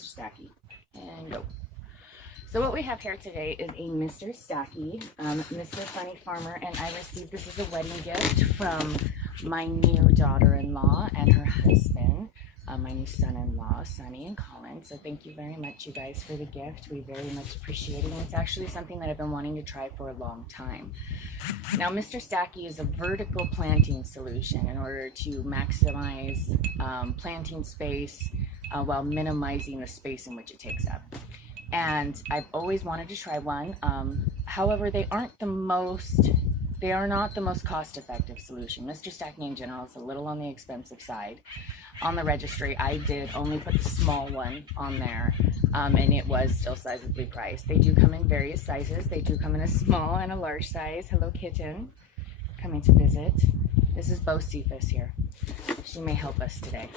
Mr. Stacky. And go. So what we have here today is a Mr. Stacky, Mr. Funny Farmer, and I received this as a wedding gift from my new daughter-in-law and her husband, my new son-in-law, Sonny and Colin. So thank you very much, you guys, for the gift. We very much appreciate it. And it's actually something that I've been wanting to try for a long time. Now, Mr. Stacky is a vertical planting solution in order to maximize planting space while minimizing the space in which it takes up. And I've always wanted to try one. However, they are not the most cost-effective solution. Mr. Stacky in general is a little on the expensive side. On the registry, I did only put the small one on there, and it was still sizably priced. They do come in various sizes. They do come in a small and a large size. Hello, kitten, coming to visit. This is Cephus here. She may help us today.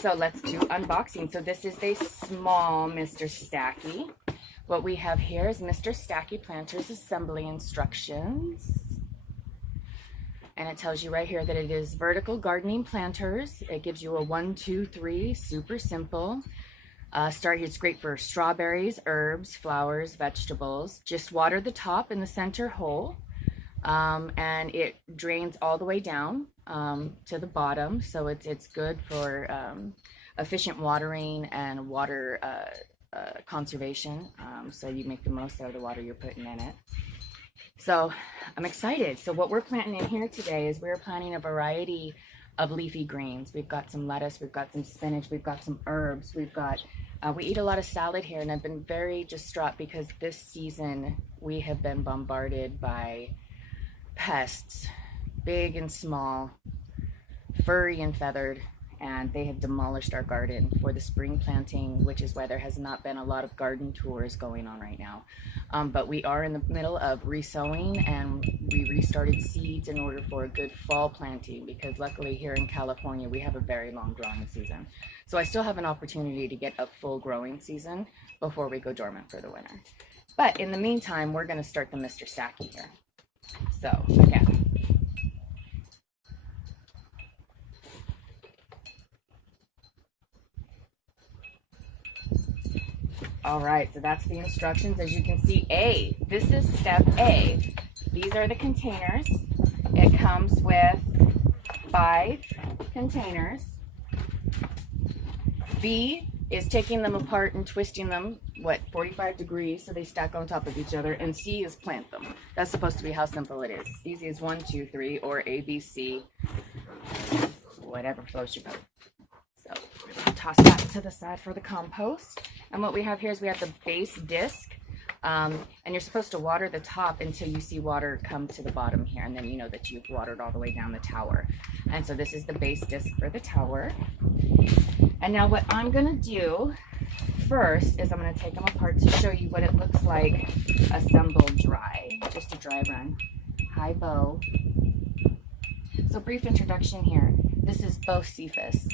So let's do unboxing. So this is a small Mr. Stacky. What we have here is Mr. Stacky Planter's assembly instructions. And it tells you right here that it is vertical gardening planters. It gives you a 1, 2, 3, super simple. Start here, it's great for strawberries, herbs, flowers, vegetables. Just water the top in the center hole. And it drains all the way down to the bottom, so it's good for efficient watering and water conservation, so you make the most out of the water you're putting in it. So I'm excited. So what we're planting in here today is we're planting a variety of leafy greens. We've got some lettuce, we've got some spinach, we've got some herbs, we've got we eat a lot of salad here, and I've been very distraught because this season we have been bombarded by pests, big and small, furry and feathered, and they have demolished our garden for the spring planting, which is why there has not been a lot of garden tours going on right now. But we are in the middle of resowing, and we restarted seeds in order for a good fall planting, because luckily here in California we have a very long growing season. So I still have an opportunity to get a full growing season before we go dormant for the winter. But in the meantime, we're going to start the Mr. Stacky here. So again, all right, so that's the instructions. As you can see, this is step A. These are the containers. It comes with 5 containers. B is taking them apart and twisting them, 45 degrees, so they stack on top of each other. And C is plant them. That's supposed to be how simple it is. Easy as 1, 2, 3, or A, B, C, whatever floats your boat. So we're going to toss that to the side for the compost. And what we have here is we have the base disc, and you're supposed to water the top until you see water come to the bottom here, and then you know that you've watered all the way down the tower. And so this is the base disc for the tower. And now what I'm going to do first is I'm going to take them apart to show you what it looks like assembled dry. Just a dry run. Hi, Bo. So brief introduction here. This is Cephus.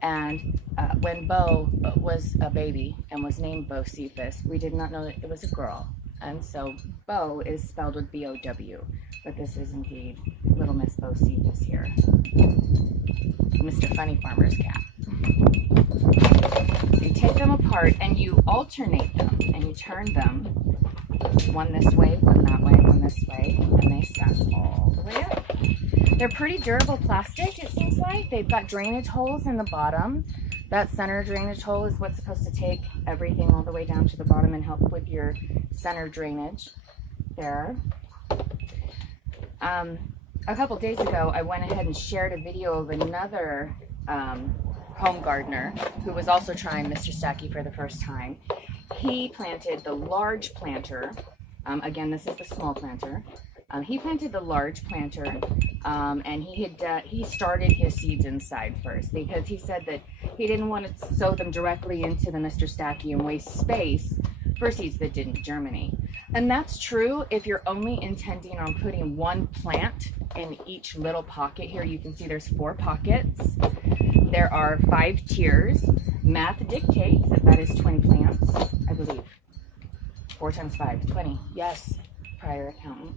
And when Bo was a baby and was named Cephus, we did not know that it was a girl. And so Bo is spelled with B-O-W. But this is indeed little Miss Cephus here. Mr. Funny Farmers cat. So you take them apart and you alternate them and you turn them one this way, one that way, one this way, and they stack all the way up. They're pretty durable plastic, it seems like. They've got drainage holes in the bottom. That center drainage hole is what's supposed to take everything all the way down to the bottom and help with your center drainage there. A couple days ago, I went ahead and shared a video of another home gardener who was also trying Mr. Stacky for the first time. He planted the large planter. Again, this is the small planter. He planted the large planter, and he started his seeds inside first, because he said that he didn't want to sow them directly into the Mr. Stacky and waste space for seeds that didn't germinate. And that's true if you're only intending on putting one plant in each little pocket. Here you can see there's 4 pockets. There are 5 tiers. Math dictates that is 20 plants, I believe. 4 times 5, 20. Yes, prior accountant.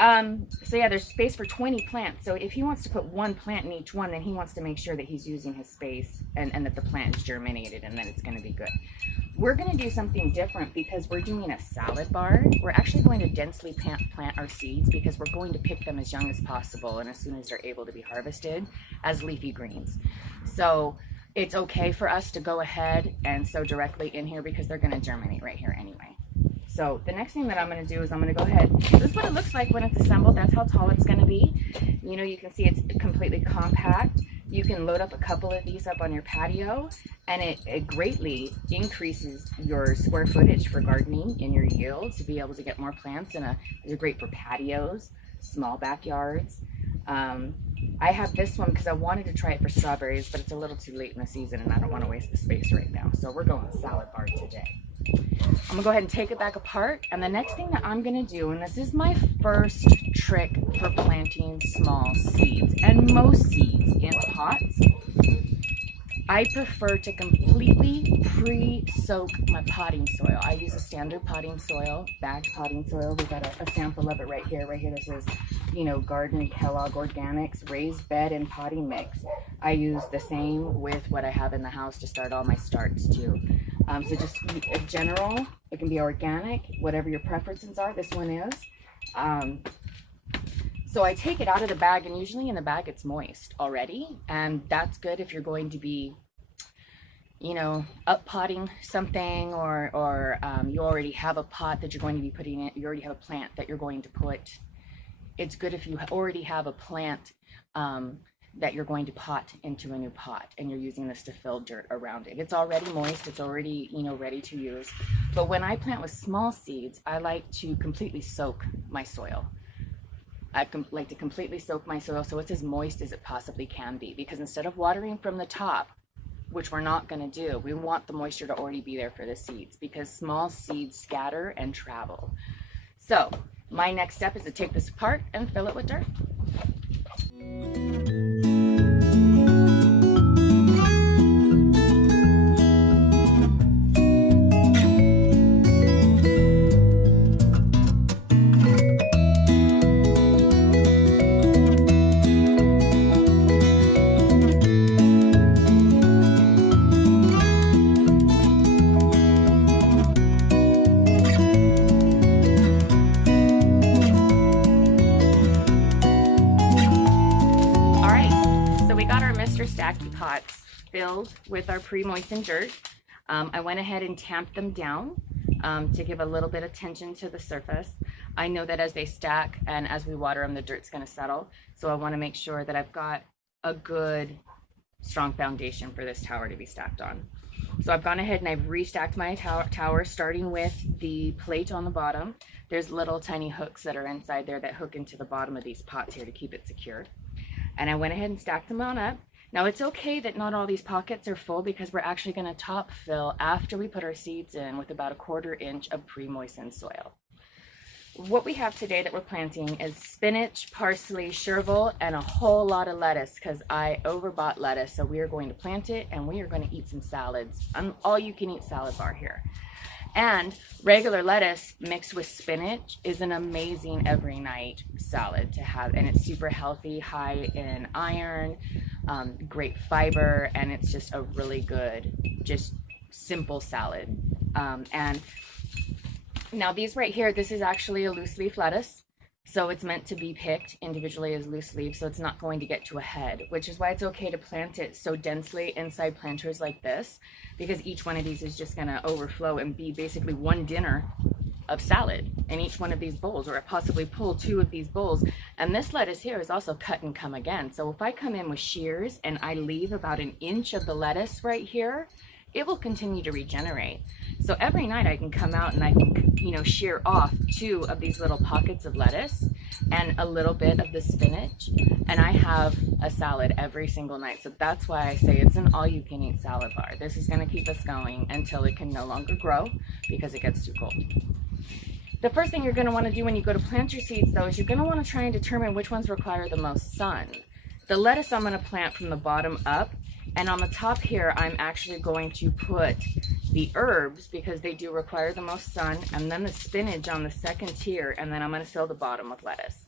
So yeah, there's space for 20 plants. So if he wants to put one plant in each one, then he wants to make sure that he's using his space and that the plant is germinated and that it's going to be good. We're going to do something different because we're doing a salad bar. We're actually going to densely plant our seeds because we're going to pick them as young as possible and as soon as they're able to be harvested as leafy greens. So it's okay for us to go ahead and sow directly in here because they're going to germinate right here anyway. So the next thing that I'm going to do is I'm going to go ahead, this is what it looks like when it's assembled. That's how tall it's going to be. You know, you can see it's completely compact. You can load up a couple of these up on your patio, and it greatly increases your square footage for gardening in your yield to be able to get more plants. And they're great for patios, small backyards. I have this one because I wanted to try it for strawberries, but it's a little too late in the season and I don't want to waste the space right now. So we're going salad bar today. I'm gonna go ahead and take it back apart, and the next thing that I'm gonna do, and this is my first trick for planting small seeds and most seeds in pots, I prefer to completely pre-soak my potting soil. I use a standard potting soil, bagged potting soil. We've got a sample of it right here. Right here, this is, you know, Garden Kellogg Organics raised bed and potting mix. I use the same with what I have in the house to start all my starts too. So just in general, it can be organic, whatever your preferences are. This one is. So I take it out of the bag, and usually in the bag it's moist already, and that's good if you're going to be, you know, up potting something, or you already have a pot that you're going to be putting in, you already have a plant that you're going to put. It's good if you already have a plant that you're going to pot into a new pot, and you're using this to fill dirt around it. It's already moist, it's already, you know, ready to use. But when I plant with small seeds, I like to completely soak my soil. I like to completely soak my soil so it's as moist as it possibly can be, because instead of watering from the top, which we're not going to do, we want the moisture to already be there for the seeds, because small seeds scatter and travel. So my next step is to take this apart and fill it with dirt. Stacky pots filled with our pre-moistened dirt. I went ahead and tamped them down to give a little bit of tension to the surface. I know that as they stack and as we water them, the dirt's going to settle. So I want to make sure that I've got a good, strong foundation for this tower to be stacked on. So I've gone ahead and I've restacked my tower, starting with the plate on the bottom. There's little tiny hooks that are inside there that hook into the bottom of these pots here to keep it secure. And I went ahead and stacked them on up. Now it's okay that not all these pockets are full, because we're actually going to top fill after we put our seeds in with about 1/4 inch of pre-moistened soil. What we have today that we're planting is spinach, parsley, chervil, and a whole lot of lettuce, because I overbought lettuce. So we are going to plant it and we are going to eat some salads. All you can eat salad bar here. And regular lettuce mixed with spinach is an amazing every night salad to have, and it's super healthy, high in iron, great fiber, and it's just a really good, just simple salad. And now these right here, this is actually a loose leaf lettuce, so it's meant to be picked individually as loose leaves, so it's not going to get to a head, which is why it's okay to plant it so densely inside planters like this, because each one of these is just going to overflow and be basically one dinner of salad in each one of these bowls, or possibly pull 2 of these bowls. And this lettuce here is also cut and come again. So if I come in with shears and I leave about 1 inch of the lettuce right here, it will continue to regenerate. So every night I can come out and I can, you know, shear off 2 of these little pockets of lettuce and a little bit of the spinach, and I have a salad every single night. So that's why I say it's an all-you-can-eat salad bar. This is going to keep us going until it can no longer grow because it gets too cold. The first thing you're going to want to do when you go to plant your seeds, though, is you're going to want to try and determine which ones require the most sun. The lettuce I'm going to plant from the bottom up, and on the top here I'm actually going to put the herbs because they do require the most sun, and then the spinach on the second tier, and then I'm going to fill the bottom with lettuce.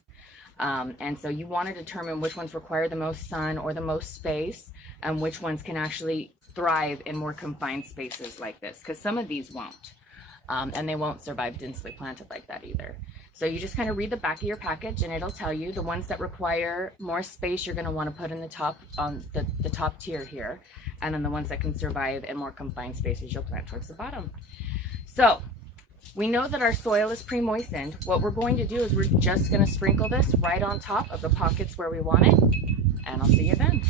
And so you want to determine which ones require the most sun or the most space, and which ones can actually thrive in more confined spaces like this, because some of these won't. And they won't survive densely planted like that either. So you just kind of read the back of your package and it'll tell you the ones that require more space you're going to want to put in the top, on the top tier here. And then the ones that can survive in more confined spaces you'll plant towards the bottom. So we know that our soil is pre-moistened. What we're going to do is we're just going to sprinkle this right on top of the pockets where we want it. And I'll see you then.